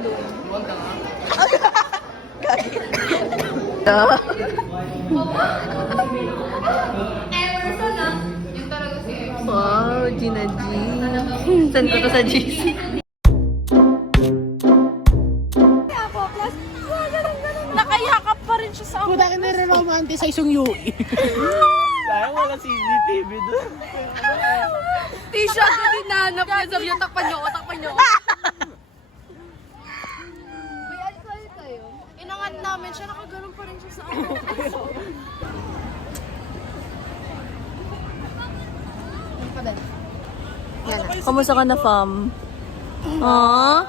doon. Huwag na nga. Wow, Gina G. Saan ko to sa GC? Nakayakap pa rin siya sa ako. Puta ka nare-romanticize yung UE. Sayang wala CCTV doon. T-shirt na dinanap niya. Sabi niya, takpan niyo ako, takpan niyo ako. May alcohol kayo? Inangat namin siya, nakaganon pa rin siya sa ako. Kamusta ka na, fam? Aww.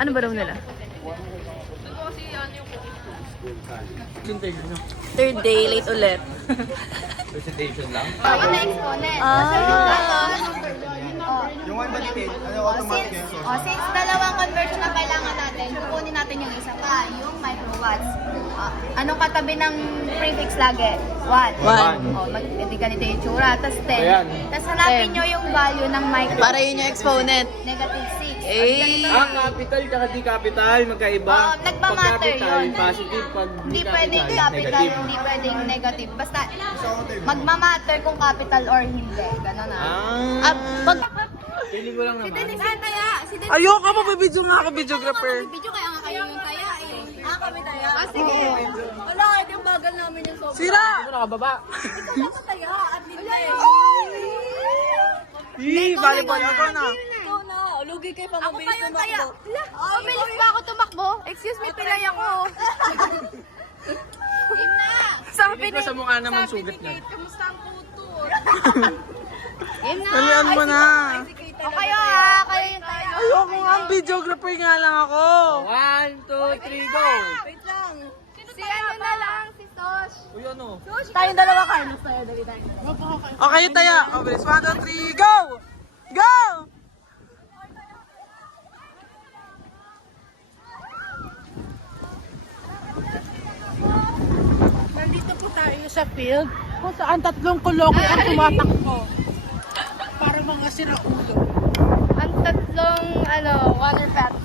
Ano ba daw nila? Third day, late ulit. Presentation lang? Yung one validate, automatic yan. Since dalawang conversion na kailangan natin, kukunin natin yung isa pa, yung microwatts. Anong katabi ng prefix lagi? 1. One. Hindi ganito yung tsura. Tapos 10. Ayan. Tapos hanapin nyo yung value ng microwatts. Para yun yung exponent. Negative 6. Eh. Capital tsaka di capital, magkaiba. Oo, nagmamatter Pag capital, yun. positive. Pag Hindi pwedeng capital, hindi pwedeng negative. Basta magmamatter kung capital or hindi. Ganon na. Pag... Feeling ko lang naman. Ayoko, mabibidyo nga ako, videographer. Video kaya nga kayo yung kaya eh. Kami taya? Sige. Wala, kahit yung bagal namin yung sobrang. Sira! Ito nakababa. Dapat taya at least. Volleyball ako na. Ikaw na. Lugi kayo pa Ako pa mabilis yung tumakbo. taya. Mabilis ba ako tumakbo? Excuse me, pilay ako. Yun na. Sabi ko sa mukha naman sugat niya. Kamusta ang puto? Yun na. Dalian mo na. O kayo ha, kayo yung tayo. Ayoko nga, videographer nga lang ako. 1, 2, 3, go! Wait lang. Si ano na lang, si Tosh. Uy, ano? Tayong dalawa Carlos tayo. Dali tayo. Okay, taya. O, bilis. 1, 2, 3, go! Go! Nandito po tayo sa field kung saan tatlong kulokoy ang tumatakbo. Para mga siraulo. Ang tatlong, water pets.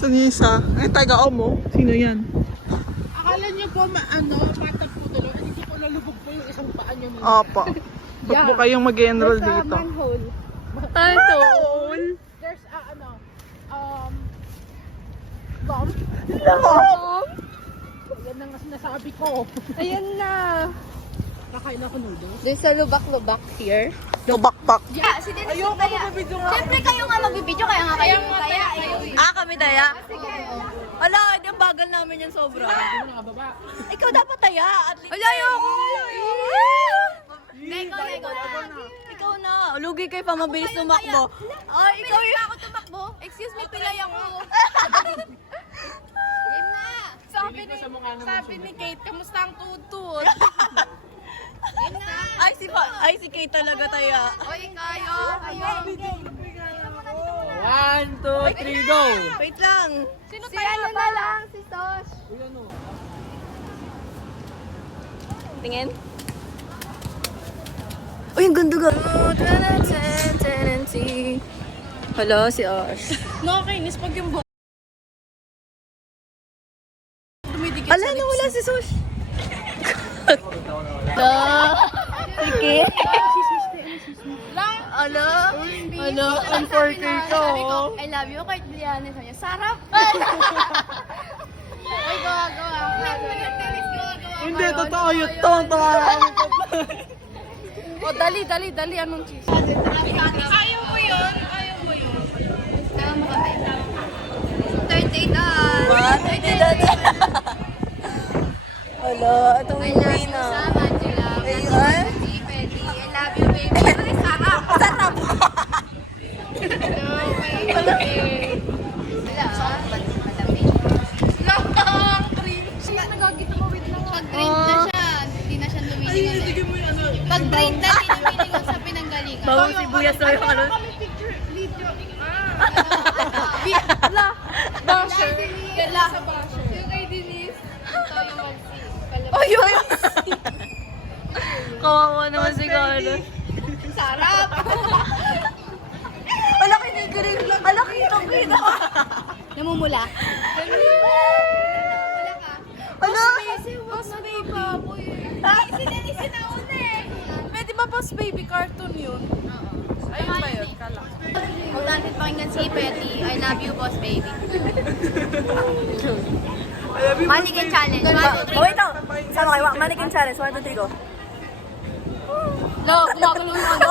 Sa Nisa. Ay, taga-omo. Sino yan? Akala niyo po patagpo tuloy. Hindi po nalubog po yung isang paa niyo. Opo. Ba't po kayong mag-enroll Sa dito? manhole. Turtle. There's gum. Yan ang sinasabi ko. Ayan na. Nakain ako noodles. There's a lubak-lubak here. Lubak-bak. Yeah, si Dennis yung taya. Siyempre kayo nga magbibideo, kaya nga kayo yung taya. Kami taya? Wala, hindi ang bagal namin yan sobra. Ikaw dapat taya. At least. Wala, ayoko. Ikaw na. Lugi kayo pa, mabilis tumakbo. Ay, ikaw Mabilis yun. ba ako tumakbo? Excuse me, pilay ako. Yun na. Sabi ni Kate, kamusta ang tutut? Yun na. Ay, si Kay talaga taya. Oy, kayo. 1, 2, 3, go! Wait lang. Sino si ano na lang, si Tosh. Tingin. Uy, ang ganda ga. Hello, si Osh. Nakakainis pag yung buhok. Ala, nawala si Sosh. Sige. Ala. Ala, ang 4K to. I love you kahit Liane sa niya. Sarap. Ay, gawa. Hindi, totoo yun to. O, dali. Anong cheese? Ayaw mo yun. Tama mo kami. Third date on. What? Hello, itong uwi na. Angela. Ayun. Pwede. I love you, baby. Ay, sarap. Sarap. Wala. Malamig. Lang, cringe. Nagagita mo, wait lang. Pag grade na siya, hindi na siya lumilingon. Pag grade na, lumilingon sa pinanggalingan. sibuyas na yung ano. Basher. Kala sa basher. Yung kay Denise, ito yung mansi. Oh, yun! Kawawa naman si Carlos. Sarap! Ala, kinikilig. Ala, kitang-kita. Namumula. Ala! Boss baby baboy. Si Denise sinauna eh. Pwede ba boss baby cartoon yun? Ayun ba yun? Kala. Huwag natin pakinggan si Petty. I love you, boss baby. Mannequin challenge. 1, 2, 3. Oh, wait lang. Sama kayo. Mannequin challenge. 1, 2, 3, go. No, gumagalo yung ano.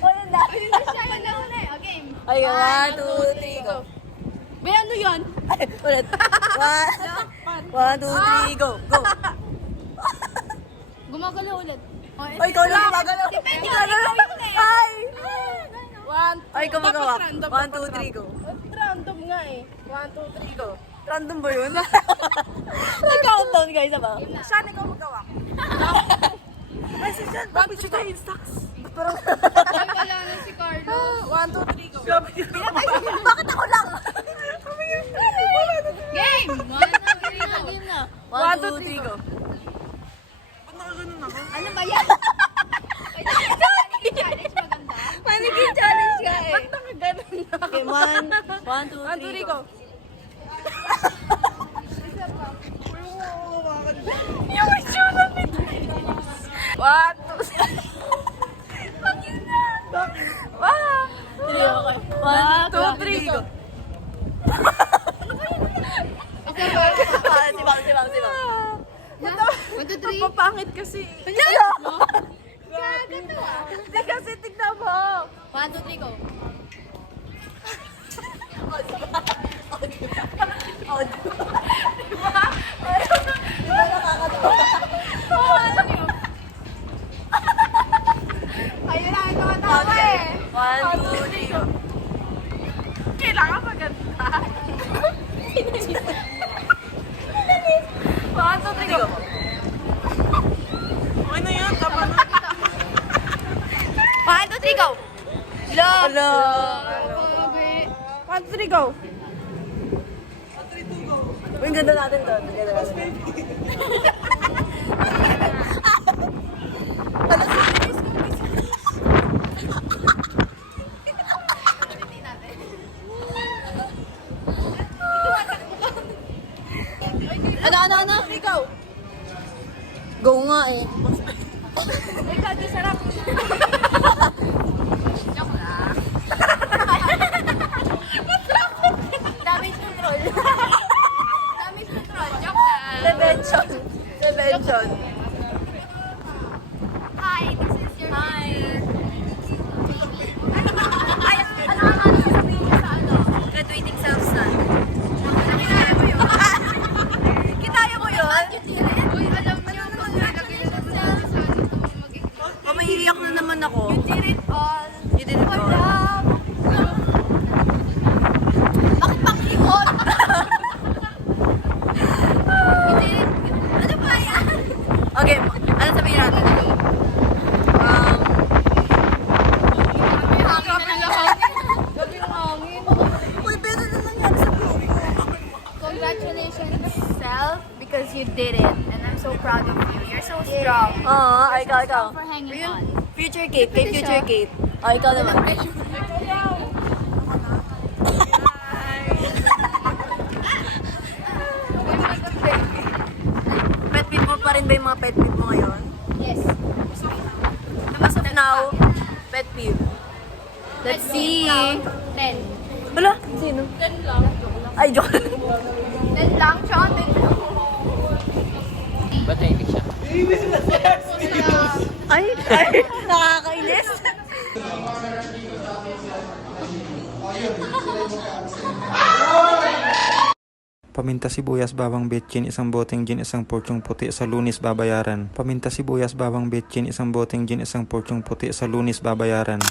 Oh, yun na. Siya yung nauna eh. Okay. Ay, 1, 2, 3, go. May ano yun? Ay, ulit. 1, 2, 3, go. Go. Gumagalo ulit. Ay, ikaw lang gumagalaw. Ikaw lang. Ay! Ay, ikaw magawa. 1, 2, 3, go. Random nga eh. 1, 2, 3, go. Random ba yun? Nag-countdown guys, ba? Saan ikaw magawa? Ay, si Sean, bakit siya tayo stocks? Parang... Ay, wala na si Carlo. 1, 2, 3, go. Bakit ako lang? Game! Game na. 1, 2, 3, go. Ano ba yan? Challenge maganda. Mannequin challenge ka eh. Ba't nakaganon na? Okay, 1, 2, 3, 1, 2, 3, go. Yung itsura nito. 1, 2, 3. Bakit na? 1, 2, 3, go. Okay ba? Si Bang. 1, 2, 3. Papangit kasi. Hello! Hindi kasi tignan mo. 1, 2, 3, go. Ayun na, ito matawa eh. 1, 2, 3, go. Kailangan maganda. 1, 2, 3, go. Okay na yan, tama na. 1, 2, 3, go. Hello! 1, 3, go. Uy, ang ganda natin to. Ang ganda natin. Ano? Ikaw. Go nga eh. Ikaw, di sarap. Damage control. Damage control. Joke lang. Prevention. Hi, this is your Hi. Ano nga ano sasabihin niyo sa ano? Graduating self-stand. Nakilala mo yun? Kitaya mo yun? Uy, alam niyo, kung nalagay na sa ano magiging. Oh, mahihiyak na naman ako. Did it all. You did it all. Bakit pang himot? Ano ba yan? Okay, ano sabihin natin? May hangin na lang hangin. Gabi ng hangin. Uy, pero na nangyari sa buhay ko. Congratulations, self, because you did it. And I'm so proud of you. You're so strong. Oo, ikaw. Strong for hanging on. Future Kate, kay Future Kate. Oh, ikaw naman. Pet peeve mo pa rin ba yung mga pet peeve mo ngayon? Yes. As of now, pet peeve. Let's see. 10. Wala, sino? 10 lang. Ay, joke. 10 lang siya. 10 lang. Ay, nakakainis. Paminta sibuyas bawang betchin isang boteng gin isang porsyong puti sa Lunes babayaran. Paminta sibuyas bawang betchin isang boteng gin isang porsyong puti sa Lunes babayaran.